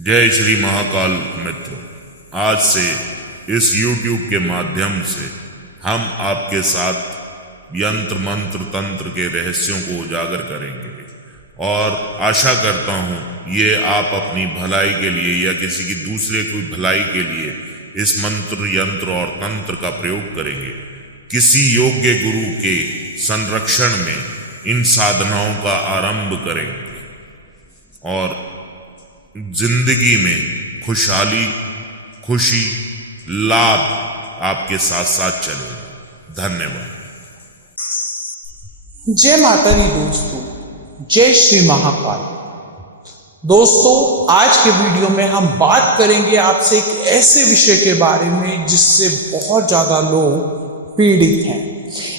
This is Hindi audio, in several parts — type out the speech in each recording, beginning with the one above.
जय श्री महाकाल मित्र। आज से इस YouTube के माध्यम से हम आपके साथ यंत्र मंत्र तंत्र के रहस्यों को उजागर करेंगे और आशा करता हूँ ये आप अपनी भलाई के लिए या किसी की दूसरे की भलाई के लिए इस मंत्र यंत्र और तंत्र का प्रयोग करेंगे। किसी योग्य गुरु के संरक्षण में इन साधनाओं का आरंभ करेंगे और जिंदगी में खुशहाली, खुशी, लाभ आपके साथ साथ चले। धन्यवाद। जय माता दी दोस्तों, जय श्री महाकाल। दोस्तों, आज के वीडियो में हम बात करेंगे आपसे एक ऐसे विषय के बारे में जिससे बहुत ज्यादा लोग पीड़ित हैं।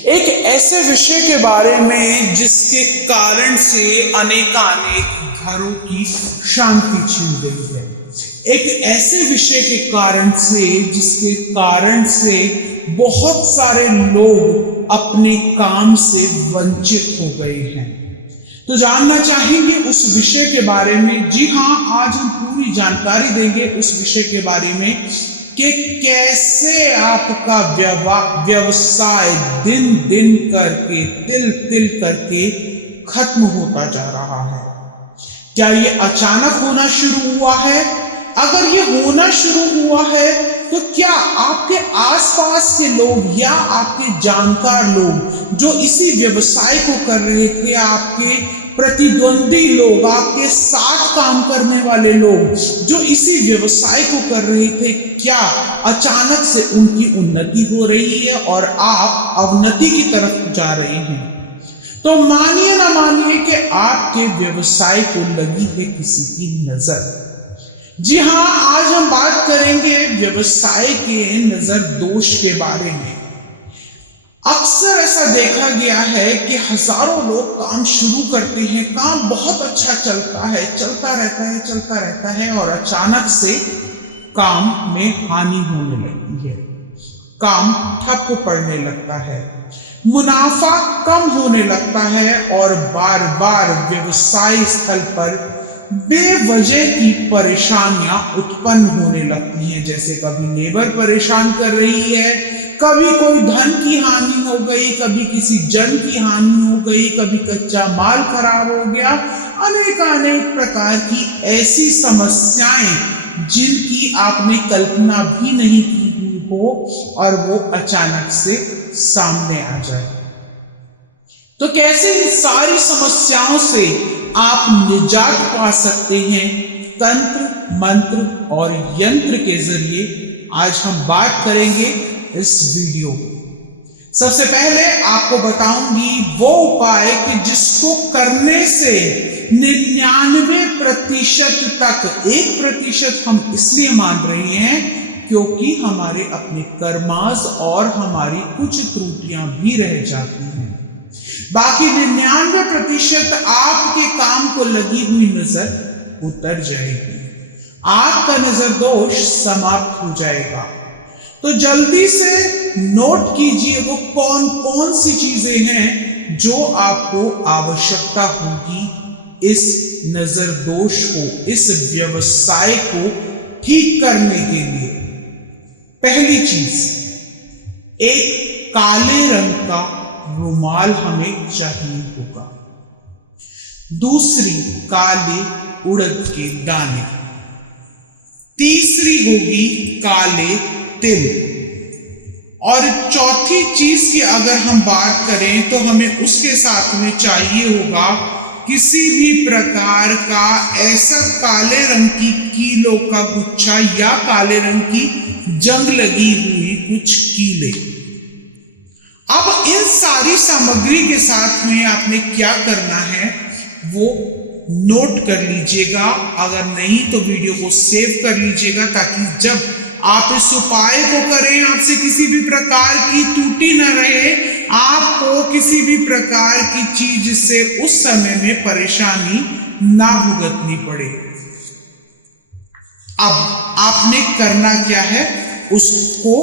एक ऐसे विषय के बारे में जिसके कारण से अनेकानेक घरों की शांति छिन गई है। एक ऐसे विषय के कारण से जिसके कारण से बहुत सारे लोग अपने काम से वंचित हो गए हैं। तो जानना चाहेंगे उस विषय के बारे में। जी हाँ, आज हम पूरी जानकारी देंगे उस विषय के बारे में कि कैसे आपका व्यवसाय दिन दिन करके, तिल तिल करके खत्म होता जा रहा है। क्या ये अचानक होना शुरू हुआ है? अगर ये होना शुरू हुआ है तो क्या आपके आसपास के लोग या आपके जानकार लोग जो इसी व्यवसाय को कर रहे थे, आपके प्रतिद्वंदी लोग, आपके साथ काम करने वाले लोग जो इसी व्यवसाय को कर रहे थे, क्या अचानक से उनकी उन्नति हो रही है और आप अवनति की तरफ जा रहे हैं? तो मानिए ना मानिए कि आपके व्यवसाय को लगी है किसी की नजर। जी हाँ, आज हम बात करेंगे व्यवसाय के नजर दोष के बारे में। अक्सर ऐसा देखा गया है कि हजारों लोग काम शुरू करते हैं, काम बहुत अच्छा चलता है, चलता रहता है और अचानक से काम में हानि होने लगती है, काम ठप पड़ने लगता है, मुनाफा कम होने लगता है और बार बार व्यवसाय स्थल पर बेवजह की परेशानियां उत्पन्न होने लगती हैं। जैसे कभी लेबर परेशान कर रही है, कभी कोई धन की हानि हो गई, कभी किसी जन की हानि हो गई, कभी कच्चा माल खराब हो गया। अनेक प्रकार की ऐसी समस्याएं जिनकी आपने कल्पना भी नहीं की हुई हो और वो अचानक से सामने आ जाए। तो कैसे इन सारी समस्याओं से आप निजात पा सकते हैं तंत्र, मंत्र और यंत्र के जरिए, आज हम बात करेंगे इस वीडियो में। सबसे पहले आपको बताऊंगी वो उपाय कि जिसको करने से 99% तक, 1% हम इसलिए मान रहे हैं क्योंकि हमारे अपने कर्मास और हमारी कुछ त्रुटियां भी रह जाती हैं। बाकी 99% आपके काम को लगी हुई नजर उतर जाएगी, आपका नजर दोष समाप्त हो जाएगा। तो जल्दी से नोट कीजिए वो कौन कौन सी चीजें हैं जो आपको आवश्यकता होगी इस नजर दोष को, इस व्यवसाय को ठीक करने के लिए। पहली चीज, एक काले रंग का रुमाल हमें चाहिए होगा। दूसरी, काले उड़द के दाने। तीसरी होगी काले तिल। और चौथी चीज की अगर हम बात करें तो हमें उसके साथ में चाहिए होगा किसी भी प्रकार का ऐसा काले रंग की कीलों का गुच्छा या काले रंग की जंग लगी हुई कुछ कीले। अब इन सारी सामग्री के साथ में आपने क्या करना है वो नोट कर लीजिएगा। अगर नहीं तो वीडियो को सेव कर लीजिएगा ताकि जब आप इस उपाय को करें आपसे किसी भी प्रकार की त्रुटि न रहे, आपको किसी भी प्रकार की चीज से उस समय में परेशानी ना भुगतनी पड़े। अब आपने करना क्या है उसको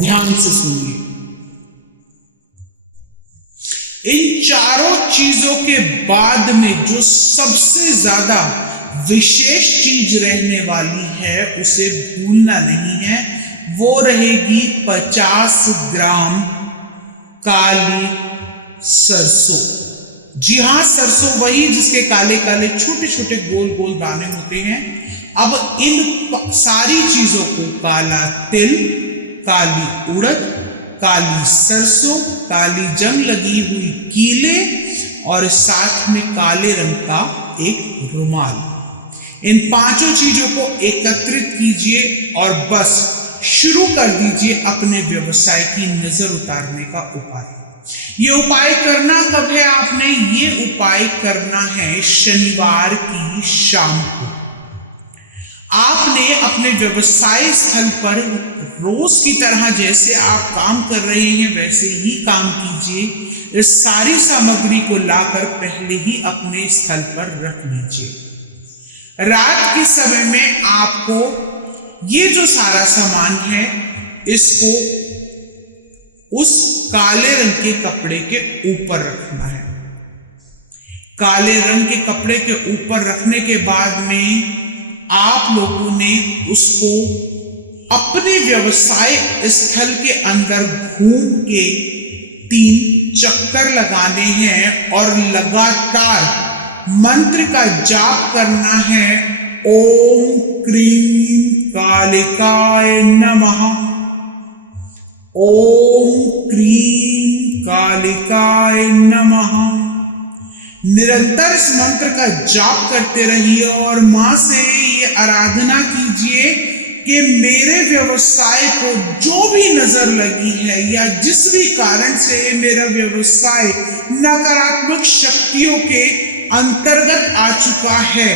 ध्यान से सुनिए। इन चारों चीजों के बाद में जो सबसे ज्यादा विशेष चीज रहने वाली है, उसे भूलना नहीं है। वो रहेगी 50 ग्राम काली सरसों। जी हाँ, सरसों वही जिसके काले काले छोटे छोटे गोल गोल दाने होते हैं। अब इन सारी चीजों को, काला तिल, काली उड़द, काली सरसों, काली जंग लगी हुई कीले और साथ में काले रंग का एक रुमाल, इन पांचों चीजों को एकत्रित कीजिए और बस शुरू कर दीजिए अपने व्यवसाय की नजर उतारने का उपाय। ये उपाय करना कब है आपने? ये उपाय करना है शनिवार की शाम को। आपने अपने व्यवसाय स्थल पर रोज की तरह जैसे आप काम कर रहे हैं वैसे ही काम कीजिए। इस सारी सामग्री को लाकर पहले ही अपने स्थल पर रख लीजिए। रात के समय में आपको ये जो सारा सामान है इसको उस काले रंग के कपड़े के ऊपर रखना है। काले रंग के कपड़े के ऊपर रखने के बाद में आप लोगों ने उसको अपने व्यवसाय स्थल के अंदर घूम के 3 चक्कर लगाने हैं और लगातार मंत्र का जाप करना है। ओम क्रीम कालिकाय नमः, ओम क्रीम कालिकाय नमः। निरंतर इस मंत्र का जाप करते रहिए और मां से ये आराधना कीजिए कि मेरे व्यवसाय को जो भी नजर लगी है या जिस भी कारण से मेरा व्यवसाय नकारात्मक शक्तियों के अंतर्गत आ चुका है,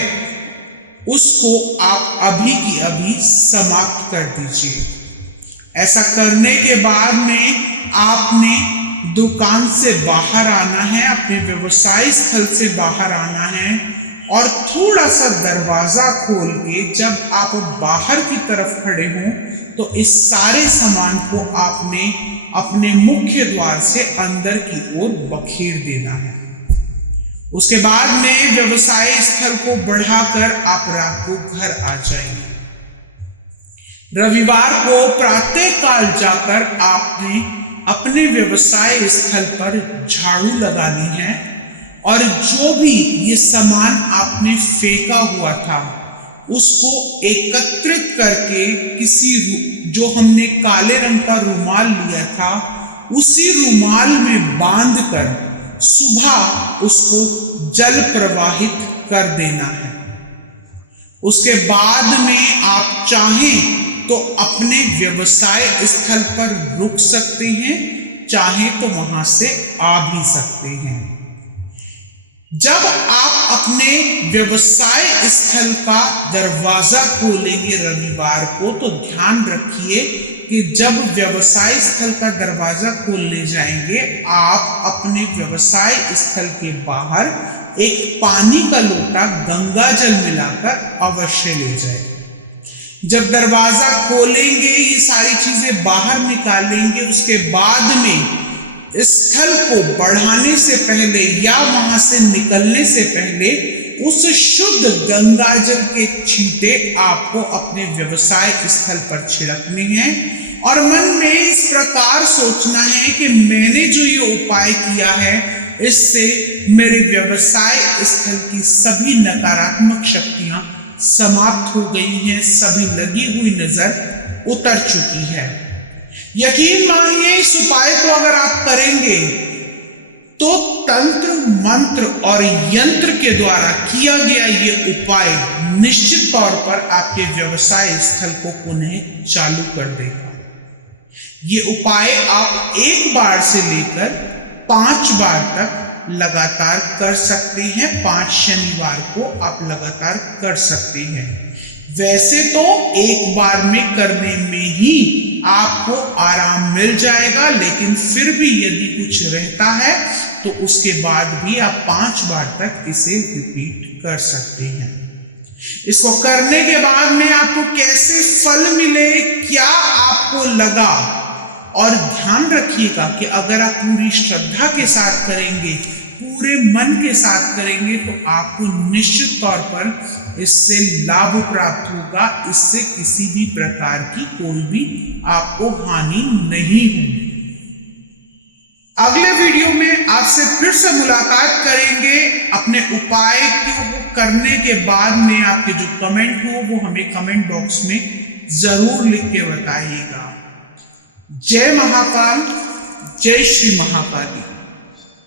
उसको आप अभी की अभी समाप्त कर दीजिए। ऐसा करने के बाद में आपने दुकान से बाहर आना है, अपने व्यवसाय स्थल से बाहर आना है और थोड़ा सा दरवाजा खोल के जब आप बाहर की तरफ खड़े हों तो इस सारे सामान को आपने अपने मुख्य द्वार से अंदर की ओर बखेर देना है। उसके बाद में व्यवसाय स्थल को बढ़ाकर आप रात को घर आ जाएंगे। रविवार को प्रातः काल जाकर आपने अपने व्यवसाय स्थल पर झाड़ू लगानी है और जो भी ये सामान आपने फेंका हुआ था उसको एकत्रित करके किसी जो हमने काले रंग का रुमाल लिया था उसी रुमाल में बांधकर सुबह उसको जल प्रवाहित कर देना है। उसके बाद में आप चाहें तो अपने व्यवसाय स्थल पर रुक सकते हैं, चाहे तो वहां से आ भी सकते हैं। जब आप अपने व्यवसाय स्थल का दरवाजा खोलेंगे रविवार को तो ध्यान रखिए कि जब व्यवसाय स्थल का दरवाजा खोलने जाएंगे आप अपने व्यवसाय स्थल के बाहर एक पानी का लोटा गंगा जल मिलाकर अवश्य ले जाए। जब दरवाजा खोलेंगे ये सारी चीजें बाहर निकालेंगे, उसके बाद में स्थल को बढ़ाने से पहले या वहां से निकलने से पहले उस शुद्ध गंगा जल के छींटे आपको अपने व्यवसाय स्थल पर छिड़कने हैं और मन में इस प्रकार सोचना है कि मैंने जो ये उपाय किया है इससे मेरे व्यवसाय स्थल की सभी नकारात्मक शक्तियां समाप्त हो गई हैं, सभी लगी हुई नजर उतर चुकी है। यकीन मानिए इस उपाय को अगर आप करेंगे तो तंत्र मंत्र और यंत्र के द्वारा किया गया ये उपाय निश्चित तौर पर आपके व्यवसाय स्थल को पुनः चालू कर देगा। ये उपाय आप 1 बार से लेकर 5 बार तक लगातार कर सकते हैं। 5 शनिवार को आप लगातार कर सकते हैं। वैसे तो 1 बार में करने में ही आपको आराम मिल जाएगा, लेकिन फिर भी यदि कुछ रहता है तो उसके बाद भी आप 5 बार तक इसे रिपीट कर सकते हैं। इसको करने के बाद में आपको कैसे फल मिले, क्या आपको लगा, और ध्यान रखिएगा कि अगर आप पूरी श्रद्धा के साथ करेंगे, पूरे मन के साथ करेंगे तो आपको निश्चित तौर पर इससे लाभ प्राप्त होगा, इससे किसी भी प्रकार की कोई भी आपको हानि नहीं होगी। अगले वीडियो में आपसे फिर से मुलाकात करेंगे। अपने उपाय को करने के बाद में आपके जो कमेंट हो वो हमें कमेंट बॉक्स में जरूर लिख के बताइएगा। जय महाकाल, जय श्री महाकाली।